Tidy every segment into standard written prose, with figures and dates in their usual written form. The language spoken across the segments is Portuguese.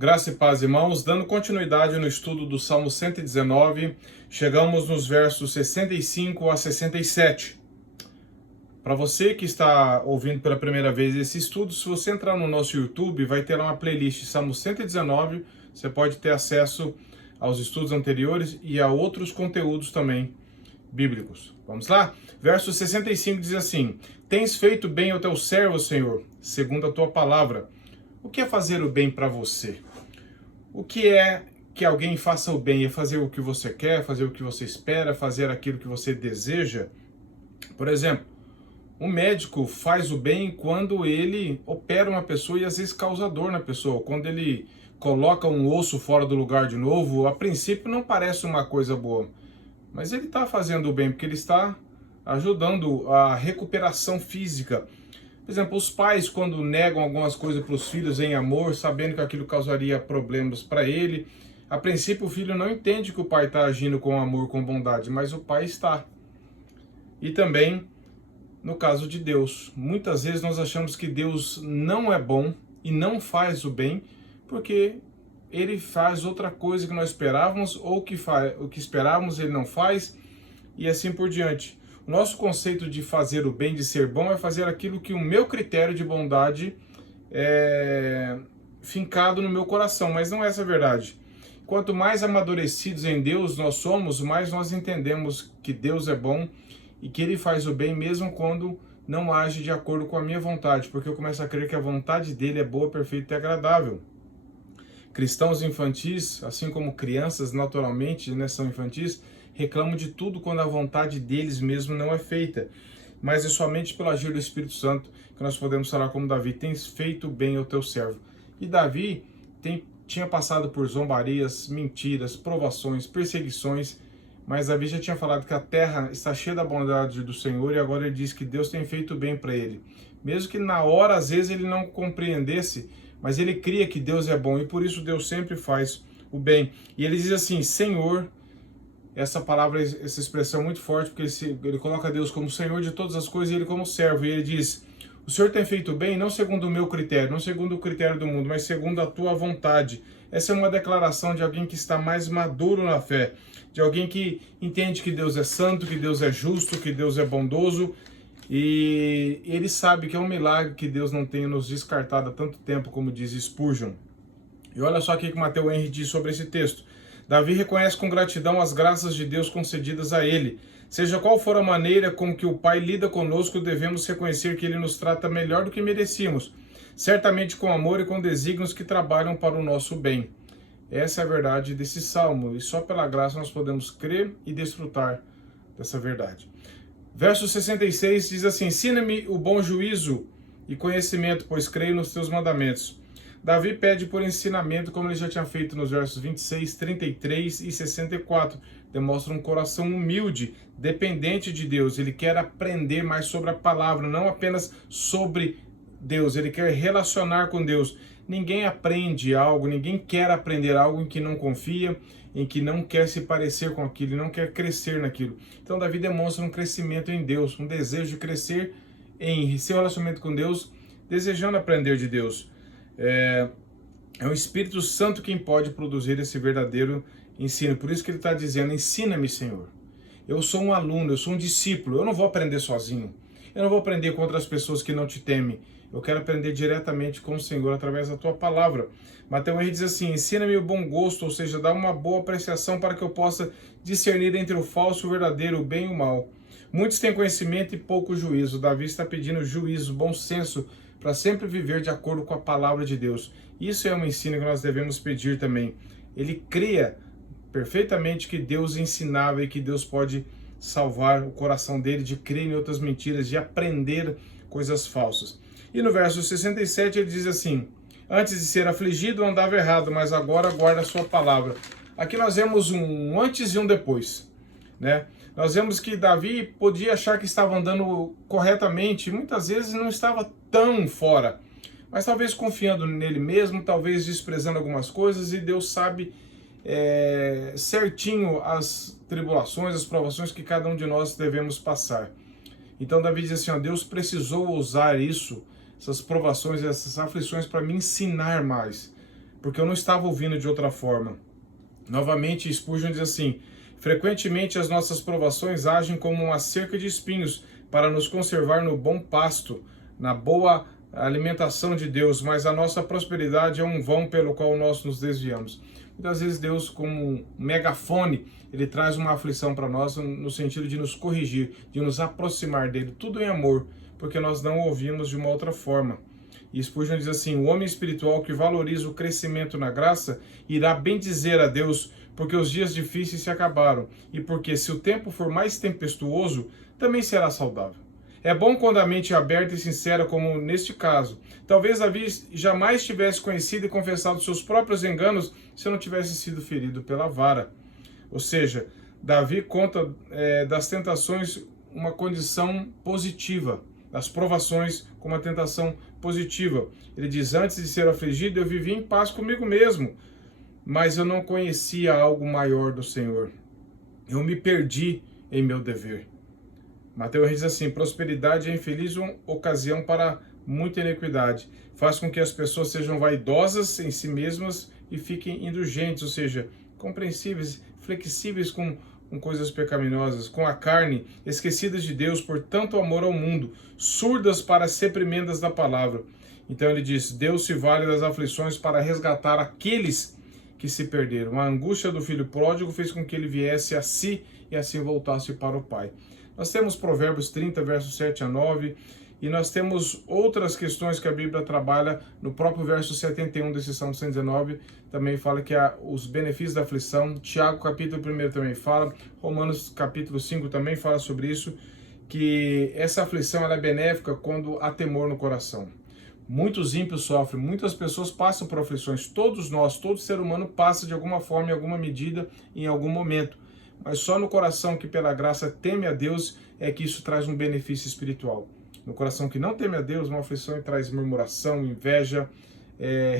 Graça e paz, irmãos. Dando continuidade no estudo do Salmo 119, chegamos nos versos 65 a 67. Para você que está ouvindo pela primeira vez esse estudo, se você entrar no nosso YouTube, vai ter lá uma playlist Salmo 119, você pode ter acesso aos estudos anteriores e a outros conteúdos também bíblicos. Vamos lá? Verso 65 diz assim: Tens feito bem ao teu servo, Senhor, segundo a tua palavra. O que é fazer o bem para você? O que é que alguém faça o bem? É fazer o que você quer, fazer o que você espera, fazer aquilo que você deseja? Por exemplo, um médico faz o bem quando ele opera uma pessoa e às vezes causa dor na pessoa. Quando ele coloca um osso fora do lugar de novo, a princípio não parece uma coisa boa. Mas ele está fazendo o bem porque ele está ajudando a recuperação física. Por exemplo, os pais, quando negam algumas coisas para os filhos em amor, sabendo que aquilo causaria problemas para ele, a princípio o filho não entende que o pai está agindo com amor, com bondade, mas o pai está. E também, no caso de Deus, muitas vezes nós achamos que Deus não é bom e não faz o bem, porque ele faz outra coisa que nós esperávamos, ou o que esperávamos ele não faz, e assim por diante. O nosso conceito de fazer o bem, de ser bom, é fazer aquilo que o meu critério de bondade é fincado no meu coração, mas não é essa a verdade. Quanto mais amadurecidos em Deus nós somos, mais nós entendemos que Deus é bom e que Ele faz o bem mesmo quando não age de acordo com a minha vontade, porque eu começo a crer que a vontade dele é boa, perfeita e agradável. Cristãos infantis, assim como crianças naturalmente, né, são infantis, reclamam de tudo quando a vontade deles mesmo não é feita. Mas é somente pelo agir do Espírito Santo que nós podemos falar como Davi: tens feito bem ao teu servo. E Davi tinha passado por zombarias, mentiras, provações, perseguições, mas Davi já tinha falado que a terra está cheia da bondade do Senhor, e agora ele diz que Deus tem feito bem para ele. Mesmo que na hora, às vezes, ele não compreendesse, mas ele cria que Deus é bom, e por isso Deus sempre faz o bem. E ele diz assim: Senhor. Essa palavra, essa expressão é muito forte, porque ele coloca Deus como Senhor de todas as coisas e ele como servo. E ele diz: o Senhor tem feito bem, não segundo o meu critério, não segundo o critério do mundo, mas segundo a tua vontade. Essa é uma declaração de alguém que está mais maduro na fé, de alguém que entende que Deus é santo, que Deus é justo, que Deus é bondoso, e ele sabe que é um milagre que Deus não tenha nos descartado há tanto tempo, como diz Spurgeon. E olha só o que Matthew Henry diz sobre esse texto. Davi reconhece com gratidão as graças de Deus concedidas a ele. Seja qual for a maneira com que o Pai lida conosco, devemos reconhecer que Ele nos trata melhor do que merecíamos, certamente com amor e com desígnios que trabalham para o nosso bem. Essa é a verdade desse salmo, e só pela graça nós podemos crer e desfrutar dessa verdade. Verso 66 diz assim: ensina-me o bom juízo e conhecimento, pois creio nos teus mandamentos. Davi pede por ensinamento, como ele já tinha feito nos versos 26, 33 e 64. Demonstra um coração humilde, dependente de Deus. Ele quer aprender mais sobre a palavra, não apenas sobre Deus. Ele quer relacionar com Deus. Ninguém aprende algo, ninguém quer aprender algo em que não confia, em que não quer se parecer com aquilo, não quer crescer naquilo. Então Davi demonstra um crescimento em Deus, um desejo de crescer em seu relacionamento com Deus, desejando aprender de Deus. É o Espírito Santo quem pode produzir esse verdadeiro ensino. Por isso que ele está dizendo: ensina-me, Senhor. Eu sou um aluno, eu sou um discípulo. Eu não vou aprender sozinho. Eu não vou aprender com outras pessoas que não te temem. Eu quero aprender diretamente com o Senhor através da tua palavra. Mateus Henrique diz assim: ensina-me o bom gosto, ou seja, dá uma boa apreciação para que eu possa discernir entre o falso e o verdadeiro, o bem e o mal. Muitos têm conhecimento e pouco juízo. Davi está pedindo juízo, bom senso, para sempre viver de acordo com a palavra de Deus. Isso é um ensino que nós devemos pedir também. Ele cria perfeitamente que Deus ensinava e que Deus pode salvar o coração dele de crer em outras mentiras, de aprender coisas falsas. E no verso 67 ele diz assim: antes de ser afligido andava errado, mas agora guarda a sua palavra. Aqui nós vemos um antes e um depois, né? Nós vemos que Davi podia achar que estava andando corretamente, muitas vezes não estava tão fora, mas talvez confiando nele mesmo, talvez desprezando algumas coisas, e Deus sabe certinho as tribulações, as provações que cada um de nós devemos passar. Então Davi diz assim: ó, Deus precisou usar isso, essas provações, essas aflições, para me ensinar mais, porque eu não estava ouvindo de outra forma. Novamente, Spurgeon diz assim: frequentemente as nossas provações agem como uma cerca de espinhos para nos conservar no bom pasto, na boa alimentação de Deus, mas a nossa prosperidade é um vão pelo qual nós nos desviamos. Muitas vezes Deus, como um megafone, ele traz uma aflição para nós no sentido de nos corrigir, de nos aproximar dele, tudo em amor, porque nós não ouvimos de uma outra forma. E Spurgeon diz assim: o homem espiritual que valoriza o crescimento na graça irá bendizer a Deus, porque os dias difíceis se acabaram, e porque se o tempo for mais tempestuoso, também será saudável. É bom quando a mente é aberta e sincera, como neste caso. Talvez Davi jamais tivesse conhecido e confessado seus próprios enganos se não tivesse sido ferido pela vara. Ou seja, Davi conta das tentações uma condição positiva, das provações como uma tentação positiva. Ele diz: antes de ser afligido, eu vivia em paz comigo mesmo, mas eu não conhecia algo maior do Senhor. Eu me perdi em meu dever. Mateus diz assim: prosperidade é infeliz ocasião para muita iniquidade. Faz com que as pessoas sejam vaidosas em si mesmas e fiquem indulgentes, ou seja, compreensíveis, flexíveis com coisas pecaminosas, com a carne, esquecidas de Deus por tanto amor ao mundo, surdas para as reprimendas da palavra. Então ele diz: Deus se vale das aflições para resgatar aqueles que se perderam. A angústia do filho pródigo fez com que ele viesse a si e assim voltasse para o Pai. Nós temos Provérbios 30, versos 7 a 9, e nós temos outras questões que a Bíblia trabalha no próprio verso 71 desse Salmo 119, também fala que há os benefícios da aflição. Tiago capítulo 1 também fala, Romanos capítulo 5 também fala sobre isso, que essa aflição ela é benéfica quando há temor no coração. Muitos ímpios sofrem, muitas pessoas passam por aflições, todos nós, todo ser humano passa de alguma forma, em alguma medida, em algum momento. Mas só no coração que pela graça teme a Deus é que isso traz um benefício espiritual. No coração que não teme a Deus, uma aflição traz murmuração, inveja,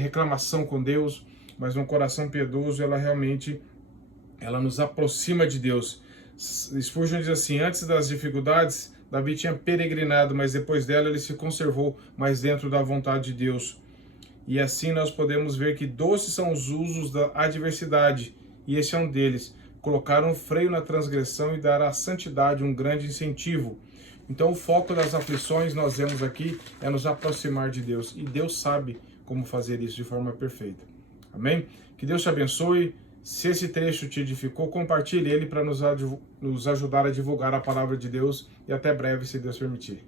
reclamação com Deus, mas no coração piedoso ela realmente nos aproxima de Deus. Spurgeon diz assim: antes das dificuldades, Davi tinha peregrinado, mas depois dela ele se conservou mais dentro da vontade de Deus. E assim nós podemos ver que doces são os usos da adversidade, e esse é um deles: colocar um freio na transgressão e dar à santidade um grande incentivo. Então o foco das aflições, nós vemos aqui, é nos aproximar de Deus. E Deus sabe como fazer isso de forma perfeita. Amém? Que Deus te abençoe. Se esse trecho te edificou, compartilhe ele para nos ajudar a divulgar a palavra de Deus. E até breve, se Deus permitir.